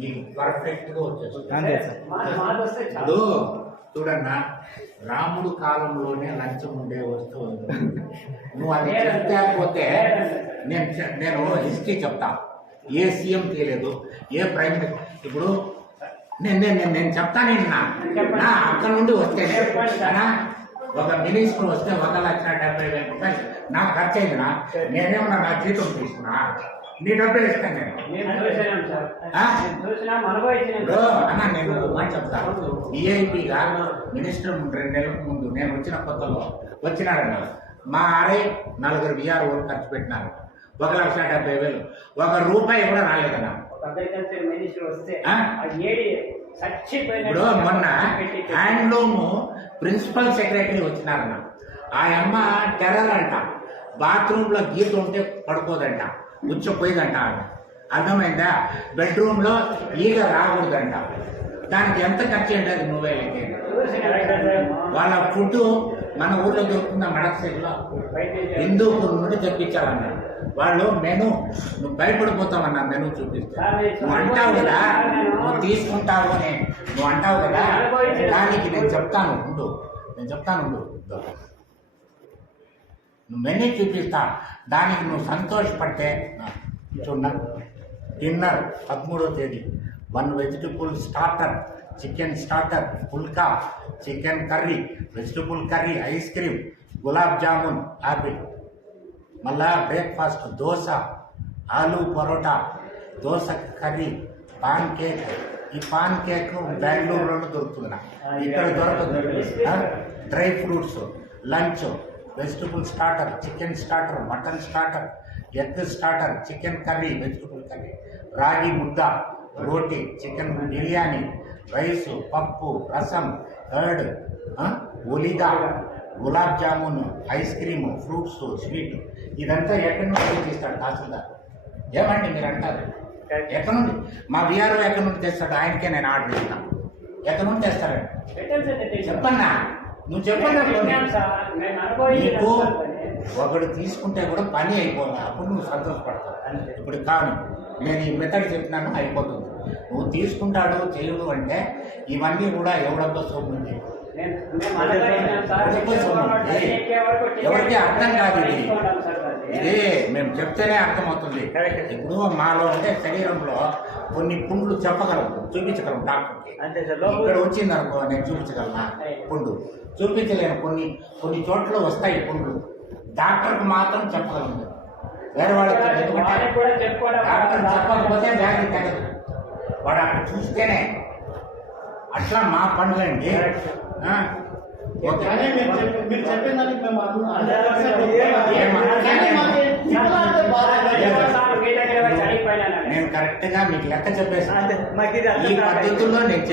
మీకు పర్ఫెక్ట్గా వచ్చేస్తుంది. ఇప్పుడు చూడన్నా, రాముడు కాలంలోనే లంచం ఉండే వస్తువు నువ్వు అది చెప్పకపోతే నేను హిస్టరీ చెప్తా. ఏ సీఎం తీయలేదు, ఏ ప్రైమ్ మినిస్టర్. ఇప్పుడు నేను చెప్తాను నా అక్కడ నుండి వస్తే ఒక మినిస్టర్ వస్తే 1,70,000 రూపాయలు నాకు ఖర్చు అయిందినా, నేనేమన్నా నా జీతం తీసుకున్నా, నీ డబ్బులు ఇస్తాను అన్నా. నేను మాట చెప్తాను. ఈఐపీగా మినిస్టర్ 2 నెలల ముందు నేను వచ్చిన కొత్తలో వచ్చినాడన్నా, మా ఆడే 4 విఆర్ ఖర్చు పెట్టినారు, 1,70,000. 1 రూపాయి కూడా రాలేదన్నా. ఇప్పుడు మొన్న హ్యాండ్లూమ్ ప్రిన్సిపల్ సెక్రటరీ వచ్చినారన్న, ఆ అమ్మ టెర్రర్ అంట, బాత్రూంలో గీత ఉంటే పడుకోదంట, ముచ్చపోయిందంట. అర్థమైందా? బెడ్రూమ్లో ఈగ రాకూడదంట. దానికి ఎంత ఖర్చు ఉంటుంది? నువ్వే వాళ్ళ ఫుడ్ మన ఊళ్ళో దొరుకుతున్న మడకసేలో హిందూపూర్ నుండి తెప్పించాలన్న. వాళ్ళు మెను నువ్వు భయపడిపోతావన్నా, మెను చూపిస్తా. నువ్వు అంటావు కదా, నువ్వు తీసుకుంటావు అని నువ్వు అంటావు కదా, దానికి నేను చెప్తాను ఉండు, నువ్వు మెను చూపిస్తా. దానికి నువ్వు సంతోషపడితే చూడ. డిన్నర్ 13వ తేదీ 1 vegetable starter, chicken starter, phulka, chicken curry, vegetable curry, ice cream, gulab jamun, apple. మళ్ళా breakfast dosa, aloo paratha, dosa curry, pancake. ఈ పాన్ కేక్ బెంగళూరులోనే దొరుకుతుంది, ఇక్కడ దొరకదు. Dry fruits. Lunch vegetable starter, chicken starter, mutton starter, egg starter, chicken curry, vegetable curry, ragi mudda, roti, chicken biryani, rice, పప్పు, rasam, curd, ఒలిగా, gulab jamun, ice cream, fruits, sweet. ఇదంతా ఎక్కడి నుండి తీస్తాడు తహసీల్దార్? ఏమండి మీరు అంటారు, ఎక్కడి నుండి? మా విఆర్ఓ ఎక్కడి నుండి తెస్తాడు? ఆయనకే నేను ఆర్డర్ ఇస్తాను. ఎక్కడి నుండి తెస్తారండి చెప్పన్నా, నువ్వు చెప్పన్నా. నీకు ఒకడు తీసుకుంటే కూడా పని అయిపోవాలి, అప్పుడు నువ్వు సంతోషపడతావు. ఇప్పుడు కాదు, నేను ఈ మెథడ్ చెప్పినాను, అయిపోతుంది. నువ్వు తీసుకుంటాడు చేయడు అంటే ఇవన్నీ కూడా ఎవడబ్బో సోముంది, ఎవరికి అర్థం కాదు. ఇది మేము చెప్తేనే అర్థమవుతుంది. ఇప్పుడు మాలో అంటే శరీరంలో కొన్ని పుండ్లు చూపించగలం డాక్టర్కి. ఇక్కడ వచ్చింది అనుకో, నేను చూపించగలనా? పుండు చూపించలేను. కొన్ని చోట్ల వస్తాయి పుండ్లు, డాక్టర్కి మాత్రం చెప్పగలను, వేరే వాళ్ళకి. ఎందుకంటే డాక్టర్ చెప్పకపోతే వ్యాధి తగ్గదు, వాడు అక్కడ చూస్తేనే. అట్లా మా పనులండి. నేను కరెక్ట్గా మీకు లెక్క చెప్పేసి ఈ పద్ధతుల్లో నేను